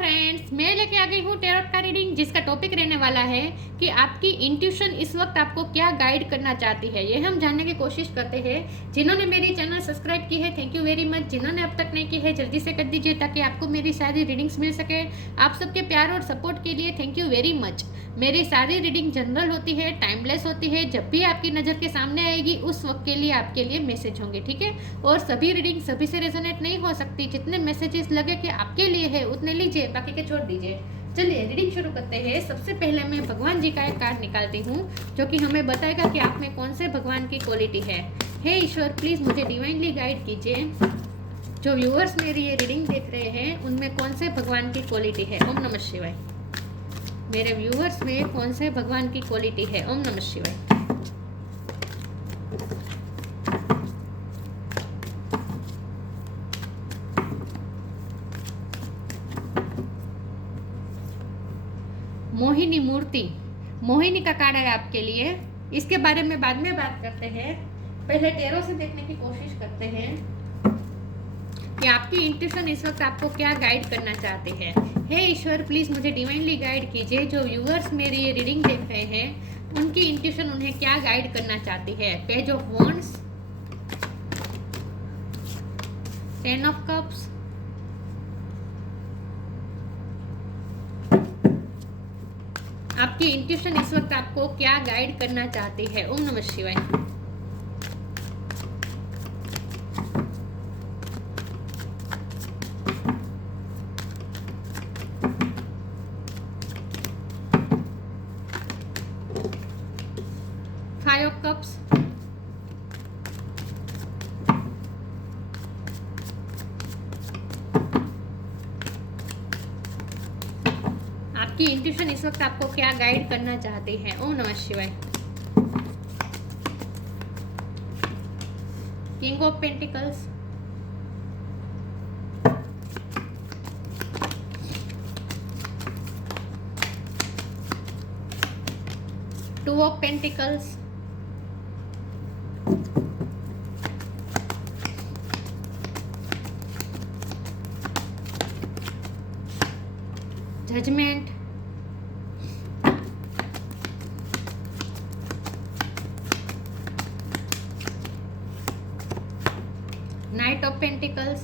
Friends, मैं लेके आ गई हूँ टैरोट का रीडिंग, जिसका टॉपिक रहने वाला है कि आपकी इंट्यूशन इस वक्त आपको क्या गाइड करना चाहती है। ये हम जानने की कोशिश करते हैं। जिन्होंने मेरी चैनल सब्सक्राइब की है, थैंक यू वेरी मच। जिन्होंने अब तक नहीं की है, जल्दी से कर दीजिए ताकि आपको मेरी सारी रीडिंग्स मिल सके। आप सबके प्यार और सपोर्ट के लिए थैंक यू वेरी मच। मेरी सारी रीडिंग जनरल होती है, टाइमलेस होती है। जब भी आपकी नज़र के सामने आएगी उस वक्त के लिए आपके लिए मैसेज होंगे, ठीक है। और सभी रीडिंग सभी से रेजोनेट नहीं हो सकती। जितने मैसेजेस लगे कि आपके लिए है उतने लीजिए, बाकी के छोड़ दीजिए। चलिए रीडिंग शुरू करते हैं। सबसे पहले मैं भगवान जी का एक कार्ड निकालती हूँ जो कि हमें बताएगा कि आप में कौन से भगवान की क्वालिटी है। हे ईश्वर, प्लीज़ मुझे डिवाइनली गाइड कीजिए। जो व्यूअर्स मेरी ये रीडिंग देख रहे हैं उनमें कौन से भगवान की क्वालिटी है। ओम नमः शिवाय। मेरे व्यूअर्स में कौन से भगवान की क्वालिटी है। ओम नमः शिवाय। मोहिनी मूर्ति, मोहिनी का कार्ड है आपके लिए। इसके बारे में बाद में बात करते हैं। पहले टैरो से देखने की कोशिश करते हैं कि आपकी इंट्यूशन इस वक्त आपको क्या गाइड करना चाहते हैं। हे ईश्वर, प्लीज़ मुझे डिवाइनली गाइड कीजिए। जो व्यूअर्स मेरी ये रीडिंग देख रहे हैं उनकी इंट्यूशन उन्हें क्या गाइड करना चाहती है। Page of wands, 10 of cups, आपकी इंट्यूशन इस वक्त आपको क्या गाइड करना चाहती है। ओम नमः शिवाय। फाइव ऑफ कप्स, आपकी इंट्यूशन इस वक्त आपको क्या गाइड करना चाहती है। ओम नमः शिवाय। King of pentacles, two of pentacles, judgement, knight of pentacles,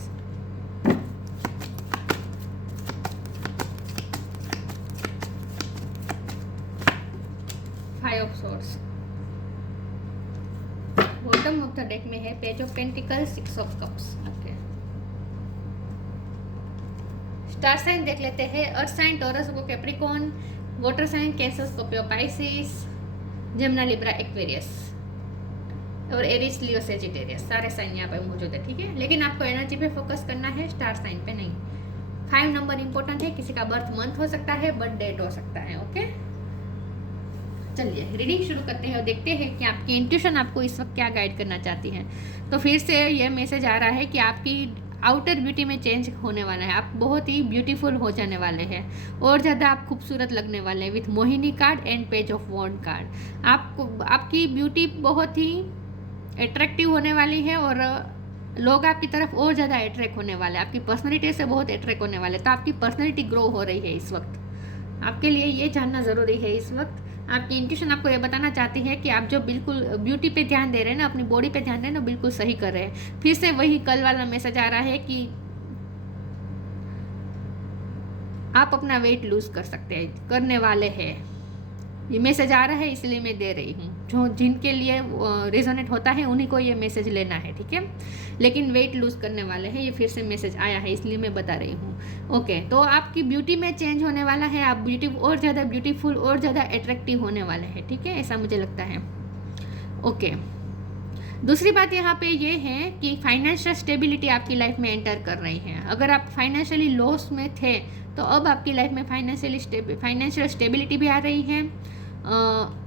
five of swords. Bottom of the deck में है page of pentacles, 6 of cups. Okay, star sign देख लेते हैं। अर्थ साइन टॉरस को Capricorn, water sign Cancer Scorpio Pisces, Gemini Libra Aquarius और Aries Leo Sagittarius. सारे sign यहाँ पे मौजूद है, ठीक है। लेकिन आपको एनर्जी पे फोकस करना है, स्टार साइन पे नहीं। 5 नंबर इंपॉर्टेंट है। किसी का बर्थ मंथ हो सकता है, बर्थ डेट हो सकता है। ओके, चलिए रीडिंग शुरू करते हैं और देखते हैं कि आपकी इंट्यूशन आपको इस वक्त क्या गाइड करना चाहती है। तो फिर से ये मैसेज आ रहा है कि आपकी आउटर ब्यूटी में चेंज होने वाला है। आप बहुत ही ब्यूटीफुल हो जाने वाले हैं और ज़्यादा आप खूबसूरत लगने वाले हैं with Mohini card and page of wand card. आपको आपकी ब्यूटी बहुत ही अट्रैक्टिव होने वाली है और लोग आपकी तरफ और ज़्यादा अट्रैक्ट होने वाले हैं। आपकी पर्सनैलिटी से बहुत अट्रैक्ट होने वाले। तो आपकी पर्सनैलिटी ग्रो हो रही है इस वक्त। आपके लिए ये जानना ज़रूरी है। इस वक्त आपकी इंट्यूशन आपको ये बताना चाहती है कि आप जो बिल्कुल ब्यूटी पे ध्यान दे रहे हैं ना, अपनी बॉडी पे ध्यान दे रहे हैं ना, बिल्कुल सही कर रहे हैं। फिर से वही कल वाला मैसेज आ रहा है कि आप अपना वेट लूज कर सकते हैं, करने वाले हैं। ये मैसेज आ रहा है इसलिए मैं दे रही हूँ। जो जिनके लिए रेजोनेट होता है उन्हीं को ये मैसेज लेना है, ठीक है। लेकिन वेट लूज करने वाले हैं, ये फिर से मैसेज आया है इसलिए मैं बता रही हूँ। ओके, तो आपकी ब्यूटी में चेंज होने वाला है। आप ब्यूटी और ज़्यादा ब्यूटीफुल और ज़्यादा अट्रैक्टिव होने वाले हैं, ठीक है। ऐसा मुझे लगता है। ओके, दूसरी बात यहाँ पे ये है कि फाइनेंशियल स्टेबिलिटी आपकी लाइफ में एंटर कर रही है। अगर आप फाइनेंशियली लॉस में थे तो अब आपकी लाइफ में फाइनेंशियल स्टेबिलिटी भी आ रही है।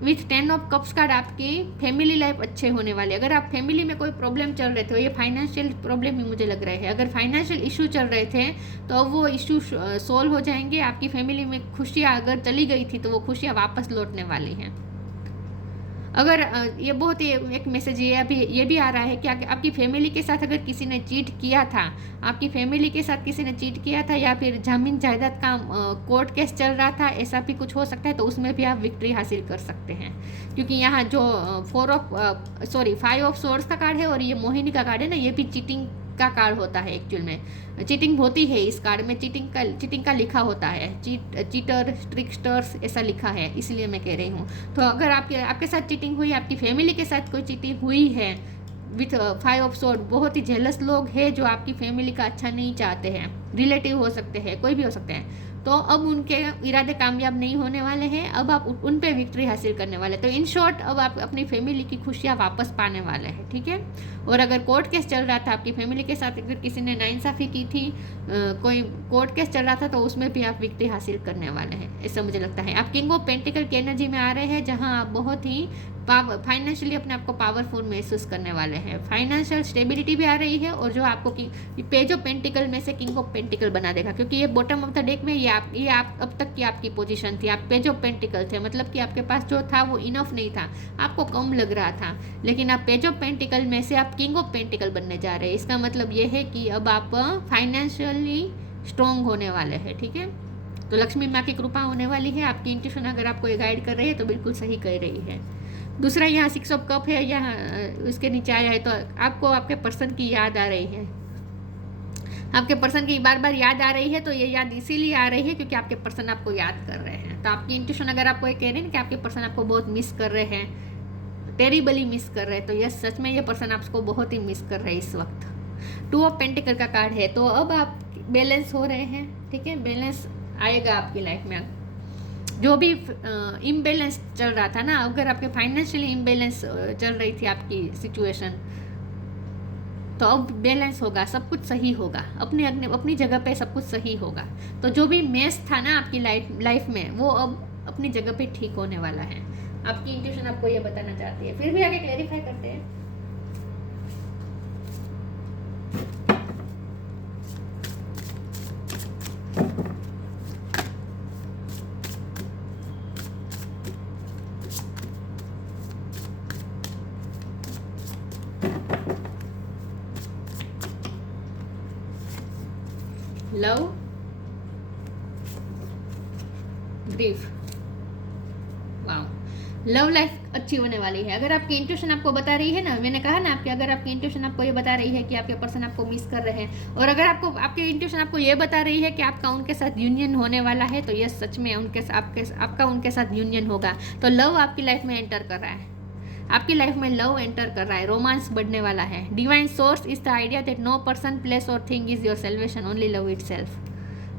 विथ 10 ऑफ कप्स कार्ड आपकी फैमिली लाइफ अच्छे होने वाले। अगर आप फैमिली में कोई प्रॉब्लम चल रहे थे, ये फाइनेंशियल प्रॉब्लम ही मुझे लग रहा है। अगर फाइनेंशियल इशू चल रहे थे तो अब वो इशू सॉल्व हो जाएंगे। आपकी फैमिली में खुशियाँ अगर चली गई थी तो वो खुशियाँ वापस लौटने वाली हैं। अगर ये बहुत ही एक मैसेज ये भी आ रहा है कि आपकी फैमिली के साथ अगर किसी ने चीट किया था, आपकी फैमिली के साथ किसी ने चीट किया था, या फिर जमीन जायदाद का कोर्ट केस चल रहा था, ऐसा भी कुछ हो सकता है, तो उसमें भी आप विक्ट्री हासिल कर सकते हैं। क्योंकि यहाँ जो 5 ऑफ सोर्ड्स का कार्ड है और ये मोहिनी का कार्ड है ना, ये भी चीटिंग का कार्ड होता है। एक्चुअल में चीटिंग होती है इस कार्ड में, चीटिंग का लिखा होता है, चीटर, ट्रिकस्टर्स ऐसा लिखा है, इसलिए मैं कह रही हूँ। तो अगर आपके साथ चीटिंग हुई, आपकी फैमिली के साथ कोई चीटिंग हुई है विथ 5 ऑफ सोर्ड, बहुत ही जेलस लोग हैं जो आपकी फैमिली का अच्छा नहीं चाहते हैं, रिलेटिव हो सकते हैं, कोई भी हो सकते हैं, तो अब उनके इरादे कामयाब नहीं होने वाले हैं। अब आप उन पे विक्ट्री हासिल करने वाले हैं। तो इन शॉर्ट अब आप अपनी फैमिली की खुशियाँ वापस पाने वाले हैं, ठीक है। और अगर कोर्ट केस चल रहा था आपकी फैमिली के साथ, अगर किसी ने नाइंसाफ़ी की थी, कोई कोर्ट केस चल रहा था, तो उसमें भी आप विक्ट्री हासिल करने वाले हैं, ऐसा मुझे लगता है। आप किंग ऑफ पेंटिकल की एनर्जी में आ रहे हैं, जहाँ आप बहुत ही फाइनेंशियली अपने आप को पावरफुल महसूस करने वाले हैं। फाइनेंशियल स्टेबिलिटी भी आ रही है, और जो आपको पेज ऑफ पेंटिकल में से किंग ऑफ पेंटिकल बना देगा, क्योंकि ये बॉटम ऑफ द डेक में ये आप अब तक की आपकी पोजीशन थी, आप पेज ऑफ पेंटिकल थे, मतलब कि आपके पास जो था वो इनफ नहीं था, आपको कम लग रहा था, लेकिन आप पेज ऑफ पेंटिकल में से आप किंग ऑफ पेंटिकल बनने जा रहे हैं। इसका मतलब ये है कि अब आप फाइनेंशियली स्ट्रॉन्ग होने वाले हैं, ठीक है। तो लक्ष्मी माँ की कृपा होने वाली है। आपकी इंट्यूशन अगर आपको ये गाइड कर रही है तो बिल्कुल सही कह रही है। दूसरा, यहाँ 6 ऑफ कप है, यहाँ उसके नीचे आया है, तो आपको आपके पर्सन की याद आ रही है, आपके पर्सन की बार बार याद आ रही है। तो ये याद इसीलिए आ रही है क्योंकि आपके पर्सन आपको याद कर रहे हैं। तो आपकी इंट्यूशन अगर आपको ये कह रहे हैं कि आपके पर्सन आपको बहुत मिस कर रहे हैं, टेरिबली मिस कर रहे हैं, तो यस, सच में ये पर्सन आपको बहुत ही मिस कर रहे हैं इस वक्त। 2 ऑफ पेंटिकल का कार्ड है, तो अब आप बैलेंस हो रहे हैं, ठीक है। बैलेंस आएगा आपकी लाइफ में। जो भी इम्बैलेंस चल रहा था ना, अगर आपके फाइनेंशियली इम्बैलेंस चल रही थी आपकी सिचुएशन, तो अब बैलेंस होगा, सब कुछ सही होगा, अपनी जगह पे सब कुछ सही होगा। तो जो भी मेस था ना आपकी लाइफ में, वो अब अपनी जगह पे ठीक होने वाला है। आपकी इंट्यूशन आपको ये बताना चाहती है। फिर भी आगे क्लेरिफाई करते हैं। Love, grief, wow, love life अच्छी होने वाली है। अगर आपकी इंट्यूशन आपको बता रही है ना, मैंने कहा ना आपकी, अगर आपकी इंट्यूशन आपको ये बता रही है कि आपके पर्सन आपको मिस कर रहे हैं, और अगर आपकी इंट्यूशन आपको ये बता रही है कि आपका उनके साथ यूनियन होने वाला है, तो ये सच में आपका उनके साथ यूनियन होगा। तो लव आपकी लाइफ में एंटर कर रहा है, आपकी लाइफ में लव एंटर कर रहा है, रोमांस बढ़ने वाला है। Divine source is the idea that no person, place और thing is your salvation, only love itself.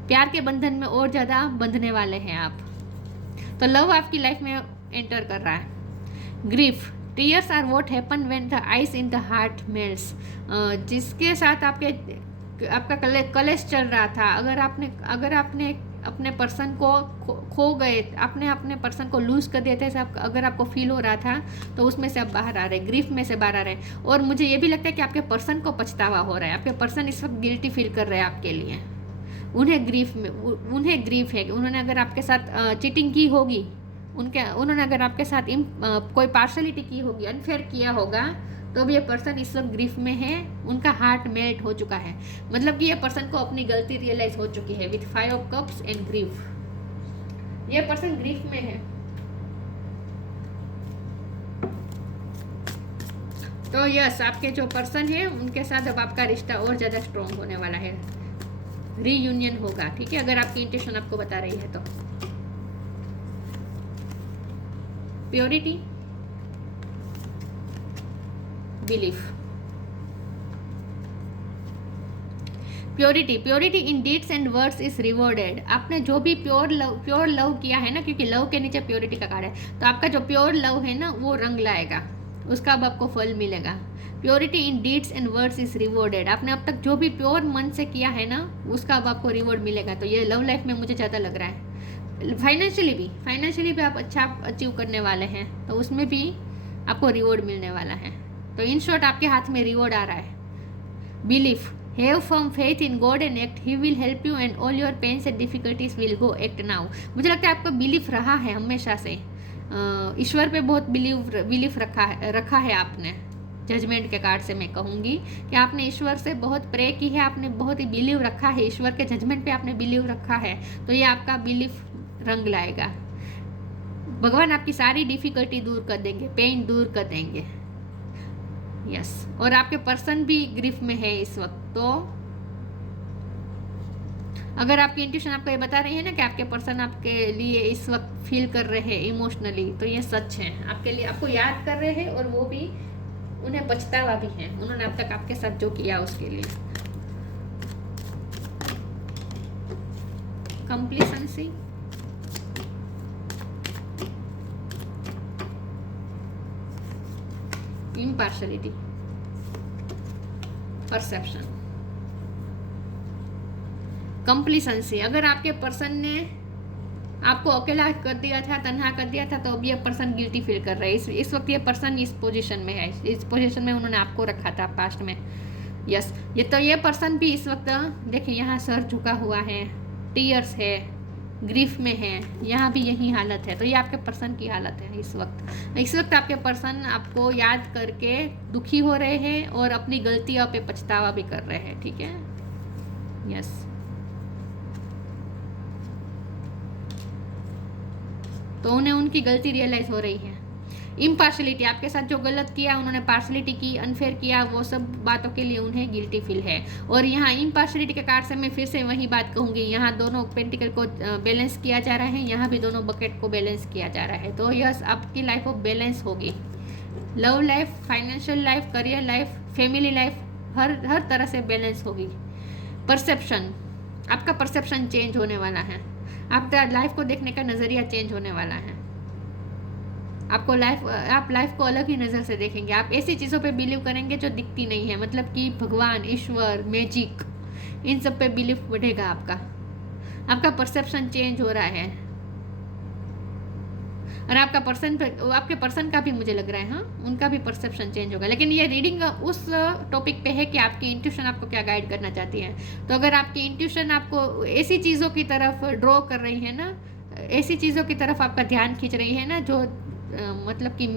प्यार के बंधन में और ज़्यादा बंधने वाले हैं आप। तो लव आपकी लाइफ में एंटर कर रहा है। Grief, tears are what happen when the ice in the heart melts. जिसके साथ आपका कलेश चल रहा था, अगर आपने अपने पर्सन को खो गए, आपने अपने पर्सन को लूज कर दिया था, अगर आपको फील हो रहा था, तो उसमें से आप बाहर आ रहे हैं, ग्रीफ में से बाहर आ रहे हैं। और मुझे ये भी लगता है कि आपके पर्सन को पछतावा हो रहा है, आपके पर्सन इस वक्त गिल्टी फील कर रहे हैं आपके लिए। उन्हें ग्रीफ है कि उन्होंने अगर आपके साथ चीटिंग की होगी, उन्होंने अगर आपके साथ कोई पार्शलिटी की होगी, अनफेयर किया होगा, तो भी ये पर्सन इस वक्त ग्रीफ में है, उनका हार्ट मेल्ट हो चुका है। मतलब कि ये पर्सन को अपनी गलती रियलाइज हो चुकी है। With 5 of cups and grief, ये पर्सन ग्रीफ में है। तो यस, आपके जो पर्सन है उनके साथ अब आपका रिश्ता और ज़्यादा स्ट्रॉन्ग होने वाला है, रीयूनियन होगा, ठीक है, अगर आपकी इंट्यूशन आपको बता रही है तो। Purity, belief, purity in deeds and words is rewarded. आपने जो भी प्योर लव किया है ना, क्योंकि लव के नीचे प्योरिटी का कार्ड है, तो आपका जो प्योर लव है ना, वो रंग लाएगा, उसका अब आपको फल मिलेगा। Purity in deeds and words is rewarded. आपने अब तक जो भी प्योर मन से किया है ना, उसका अब आपको रिवॉर्ड मिलेगा। तो ये लव लाइफ में मुझे ज़्यादा लग रहा है। फाइनेंशियली भी आप अच्छा अचीव करने वाले हैं, तो उसमें भी आपको रिवॉर्ड मिलने वाला है। तो इन शॉर्ट आपके हाथ में रिवॉर्ड आ रहा है। Belief, have firm faith in God and act, he will help you and all your pains and difficulties will go, act now. मुझे लगता है आपका बिलीफ रहा है हमेशा से, ईश्वर पे बहुत बिलीव रखा है आपने। जजमेंट के कार्ड से मैं कहूँगी कि आपने ईश्वर से बहुत प्रे की है, आपने बहुत ही बिलीव रखा है, ईश्वर के जजमेंट पे आपने बिलीव रखा है, तो ये आपका बिलीफ रंग लाएगा। भगवान आपकी सारी डिफिकल्टी दूर कर देंगे, पेन दूर कर देंगे। यस, और आपके पर्सन भी ग्रीफ में है इस वक्त। तो अगर आपकी इंट्यूशन आपको ये बता रही है ना कि आपके पर्सन आपके लिए इस वक्त फील कर रहे हैं इमोशनली, तो ये सच है। आपके लिए, आपको याद कर रहे हैं और वो भी उन्हें पछतावा भी है, उन्होंने अब तक आपके साथ जो किया उसके लिए। कंप्लीसेंसी, इम्पार्शलिटी, परसेप्शन, कंप्लीसेंसी। अगर आपके पर्सन ने आपको अकेला कर दिया था, तन्हा कर दिया था, तो अब ये पर्सन गिल्टी फील कर रहा है। इस वक्त ये पर्सन इस पोजीशन में है, इस पोजीशन में उन्होंने आपको रखा था पास्ट में। यस, ये पर्सन भी इस वक्त देखिए यहाँ सर झुका हुआ है, टीयर्स है, ग्रीफ में है, यहाँ भी यही हालत है। तो ये आपके पर्सन की हालत है इस वक्त। इस वक्त आपके पर्सन आपको याद करके दुखी हो रहे हैं और अपनी गलतियों पे पछतावा भी कर रहे हैं। ठीक है, यस। तो उन्हें उनकी गलती रियलाइज हो रही है। इम्पार्शलिटी, आपके साथ जो गलत किया, उन्होंने पार्शलिटी की, अनफेयर किया, वो सब बातों के लिए उन्हें गिल्टी फील है। और यहाँ इम्पार्शलिटी के कार्ड से मैं फिर से वही बात कहूँगी, यहाँ दोनों पेंटिकल को बैलेंस किया जा रहा है, यहाँ भी दोनों बकेट को बैलेंस किया जा रहा है। तो यस, आपकी लाइफ ऑफ बैलेंस होगी। Love life, financial life, career life, family life, हर तरह से बैलेंस होगी। परसेप्शन, आपका परसेप्शन चेंज होने वाला है, आपका लाइफ को देखने का नज़रिया चेंज होने वाला है। आप लाइफ को अलग ही नज़र से देखेंगे। आप ऐसी चीज़ों पे बिलीव करेंगे जो दिखती नहीं है, मतलब कि भगवान, ईश्वर, मैजिक, इन सब पे बिलीव बढ़ेगा आपका परसेप्शन चेंज हो रहा है। और आपके पर्सन का भी मुझे लग रहा है, हाँ, उनका भी परसेप्शन चेंज होगा। लेकिन ये रीडिंग उस टॉपिक पे है कि आपकी इंट्यूशन आपको क्या गाइड करना चाहती है। तो अगर आपकी इंट्यूशन आपको ऐसी चीज़ों की तरफ ड्रॉ कर रही है ना, ऐसी चीज़ों की तरफ आपका ध्यान खींच रही है ना, जो मतलब कि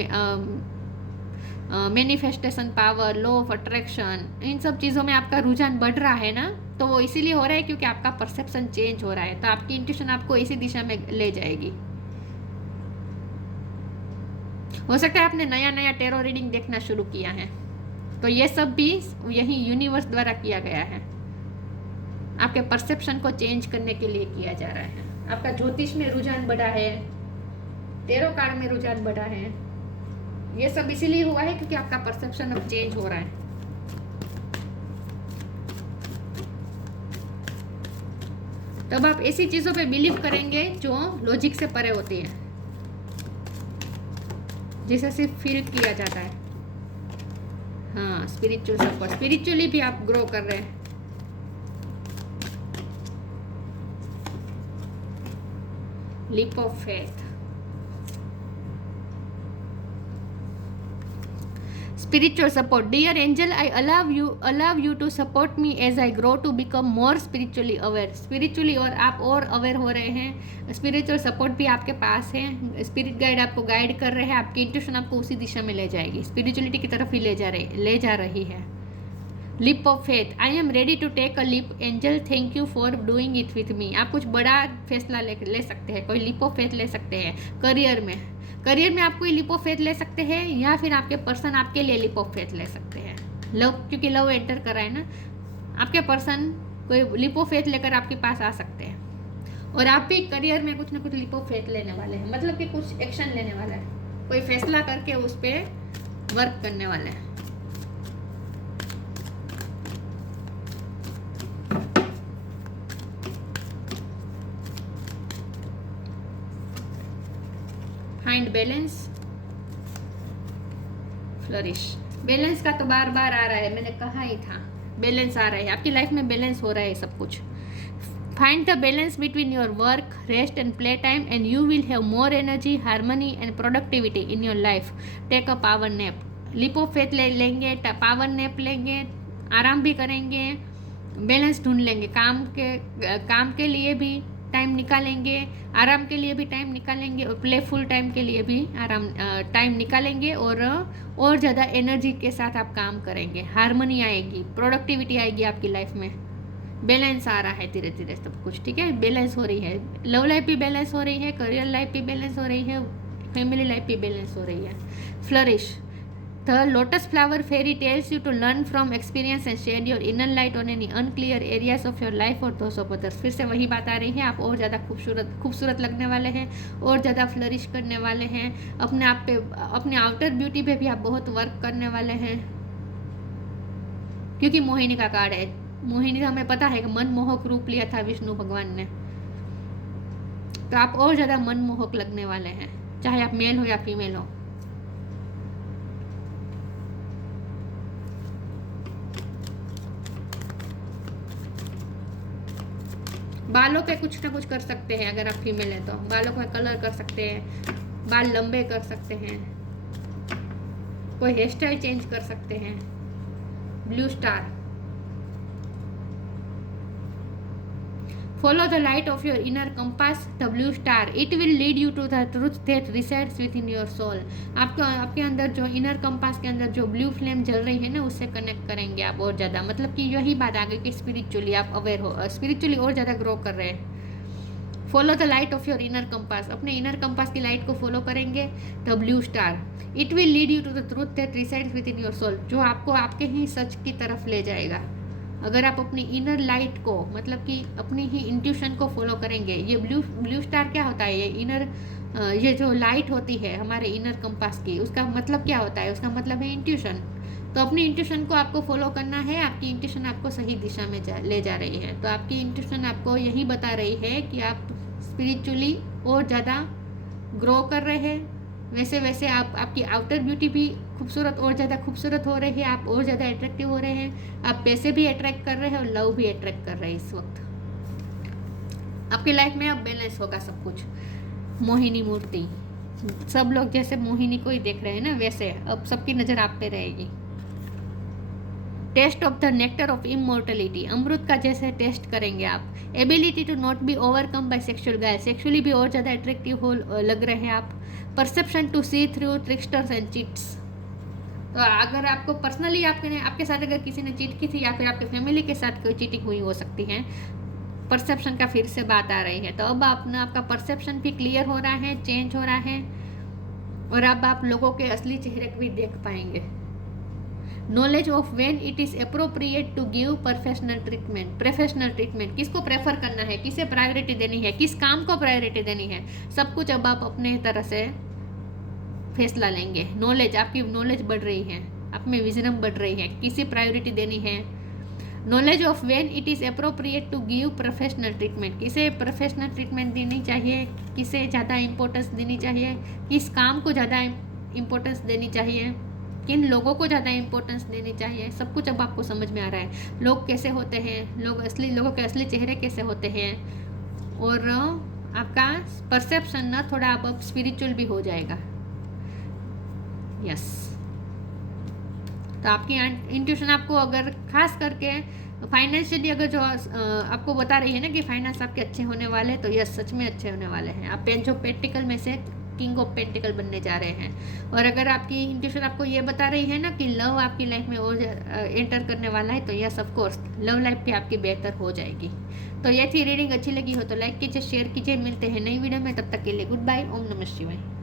manifestation power, law of attraction, इन सब चीज़ों में आपका रुझान बढ़ रहा है ना, तो वो इसीलिए हो रहा है क्योंकि आपका परसेप्शन चेंज हो रहा है। तो आपकी इंट्यूशन आपको इसी दिशा में ले जाएगी। हो सकता है आपने नया टेरो रीडिंग देखना शुरू किया है, तो ये सब भी यही यूनिवर्स द्वारा किया गया है, आपके परसेप्शन को चेंज करने के लिए किया जा रहा है। आपका ज्योतिष में रुझान बढ़ा है, टेरो कार्ड में रुझान बढ़ा है, ये सब इसीलिए हुआ है क्योंकि आपका परसेप्शन अब चेंज हो रहा है। तब आप ऐसी चीजों पे बिलीव करेंगे जो लॉजिक से परे होती है, जिसे सिर्फ फील किया जाता है। हाँ, स्पिरिचुअल सपोर्ट, स्पिरिचुअली भी आप ग्रो कर रहे हैं। Leap of faith, spiritual support. Dear angel, I allow you to support me as I grow to become more spiritually aware. Spiritually और आप और aware हो रहे हैं, spiritual support भी आपके पास है, spirit guide आपको guide कर रहे हैं, आपकी intuition आपको उसी दिशा में ले जाएगी, spirituality की तरफ ही ले जा रही है। Leap of faith, I am ready to take a leap. Angel, thank you for doing it with me. आप कुछ बड़ा फैसला ले सकते हैं, कोई leap of faith ले सकते हैं। करियर में आप कोई लीप ऑफ फेथ ले सकते हैं, या फिर आपके पर्सन आपके लिए लीप ऑफ फेथ ले सकते हैं। लव, क्योंकि लव एंटर कर रहा है ना, आपके पर्सन कोई लीप ऑफ फेथ लेकर आपके पास आ सकते हैं। और आप भी करियर में कुछ ना कुछ लीप ऑफ फेथ लेने वाले हैं, मतलब कि कुछ एक्शन लेने वाला है, कोई फैसला करके उस पर वर्क करने वाले हैं। Find balance, flourish. बैलेंस का तो बार बार आ रहा है, मैंने कहा ही था बैलेंस आ रहा है, आपकी लाइफ में बैलेंस हो रहा है सब कुछ। Find the balance between your work, rest and play time and you will have more energy, harmony and productivity in your life. Take a power nap, leap of faith ले लेंगे, power nap लेंगे, आराम भी करेंगे, balance ढूंढ लेंगे, काम के लिए भी टाइम निकालेंगे, आराम के लिए भी टाइम निकालेंगे और प्लेफुल टाइम के लिए भी टाइम निकालेंगे और ज़्यादा एनर्जी के साथ आप काम करेंगे, हारमोनी आएगी, प्रोडक्टिविटी आएगी आपकी लाइफ में, बैलेंस आ रहा है धीरे धीरे सब कुछ, ठीक है, बैलेंस हो रही है, लव लाइफ भी बैलेंस हो रही है, करियर लाइफ भी बैलेंस हो रही है, फैमिली लाइफ भी बैलेंस हो रही है। Flourish, the lotus flower fairy tells you to learn from experience and shed your inner light on any unclear areas of your life और दोस ऑफ अदर्स। फिर से वही बात आ रही है, आप और ज़्यादा खूबसूरत लगने वाले हैं, और ज़्यादा फ्लरिश करने वाले हैं, अपने आप पे, अपने आउटर ब्यूटी पे भी आप बहुत वर्क करने वाले हैं, क्योंकि मोहिनी का कार्ड है। मोहिनी का हमें पता है कि मनमोहक रूप लिया था विष्णु भगवान ने, तो आप और ज़्यादा मनमोहक लगने वाले हैं, चाहे आप मेल हो या फीमेल हो। बालों पे कुछ ना कुछ कर सकते हैं, अगर आप फीमेल हैं तो बालों का कलर कर सकते हैं, बाल लंबे कर सकते हैं, कोई हेयर स्टाइल चेंज कर सकते हैं। Blue star, follow the light of your inner compass, the blue star. It will lead you to the truth that resides within your soul. आपके अंदर जो इनर कंपास के अंदर जो ब्लू फ्लेम जल रही है ना, उससे कनेक्ट करेंगे आप और ज़्यादा, मतलब कि यही बात आ गई कि स्पिरिचुअली आप अवेयर हो, स्पिरिचुअली और ज़्यादा ग्रो कर रहे हैं। Follow the light of your inner compass, अपने इनर कंपास की लाइट को फॉलो करेंगे। The blue star, it will lead you to the truth that resides within your soul, जो आपको आपके ही सच की तरफ ले जाएगा। अगर आप अपनी इनर लाइट को, मतलब कि अपनी ही इंट्यूशन को फॉलो करेंगे। ये ब्लू स्टार क्या होता है, ये इनर, ये जो लाइट होती है हमारे इनर कंपास की, उसका मतलब क्या होता है, उसका मतलब है इंट्यूशन। तो अपनी इंट्यूशन को आपको फॉलो करना है, आपकी इंट्यूशन आपको सही दिशा में ले जा रही है। तो आपकी इंट्यूशन आपको यही बता रही है कि आप स्पिरिचुअली और ज़्यादा ग्रो कर रहे हैं, वैसे वैसे आपकी आउटर ब्यूटी भी खूबसूरत और ज़्यादा खूबसूरत हो रही है, आप और ज़्यादा अट्रैक्टिव हो रहे हैं, आप पैसे भी अट्रैक्ट कर रहे हैं और लव भी अट्रैक्ट कर रहे हैं। इस वक्त आपकी लाइफ में अब बैलेंस होगा सब कुछ। मोहिनी मूर्ति, सब लोग जैसे मोहिनी को ही देख रहे हैं ना, वैसे अब सबकी नज़र आप पे रहेगी। Test of the nectar of immortality, अमृत का जैसे टेस्ट करेंगे आप। Ability to not be overcome by sexual guy, sexually भी और ज़्यादा अट्रैक्टिव हो लग रहे हैं आप। Perception to see through tricksters and cheats, तो अगर आपको पर्सनली आपके साथ अगर किसी ने चीट की थी या फिर आपके फैमिली के साथ कोई चीटिंग हुई हो सकती है, परसेप्शन का फिर से बात आ रही है। तो अब आपका परसेप्शन भी क्लियर हो रहा है, चेंज हो रहा है, और अब आप लोगों के असली चेहरे को भी देख पाएंगे। Knowledge of when it is appropriate to give professional treatment, किसको प्रेफर करना है, किसे प्रायोरिटी देनी है, किस काम को प्रायोरिटी देनी है, सब कुछ अब आप अपने तरह से फैसला लेंगे। नॉलेज, आपकी नॉलेज बढ़ रही है, आप में विजडम बढ़ रही है, किसे प्रायोरिटी देनी है। Knowledge of when it is appropriate to give professional treatment, किसे प्रोफेशनल ट्रीटमेंट देनी चाहिए, किसे ज़्यादा इंपॉर्टेंस देनी चाहिए, किस काम को ज़्यादा इंपॉर्टेंस देनी चाहिए, किन लोगों को ज़्यादा इंपॉर्टेंस देनी चाहिए, सब कुछ अब आपको समझ में आ रहा है। लोग कैसे होते हैं, लोगों के असली चेहरे कैसे होते हैं, और आपका परसेप्शन ना थोड़ा अब स्पिरिचुअल भी हो जाएगा। यस, तो आपकी इंट्यूशन आपको अगर खास करके फाइनेंशियली अगर जो आपको बता रही है ना कि फाइनेंस आपके अच्छे होने वाले, तो यस सच में अच्छे होने वाले हैं। आप पेंच ऑफ पेंटिकल में से किंग ऑफ पेंटिकल बनने जा रहे हैं। और अगर आपकी इंट्यूशन आपको ये बता रही है ना कि लव आपकी लाइफ में और एंटर करने वाला है, तो yes of course love life भी आपकी बेहतर हो जाएगी। तो ये थी रीडिंग, अच्छी लगी हो तो लाइक कीजिए, शेयर कीजिए। मिलते हैं नई वीडियो में, तब तक के लिए गुड बाय। ओम नमः शिवाय।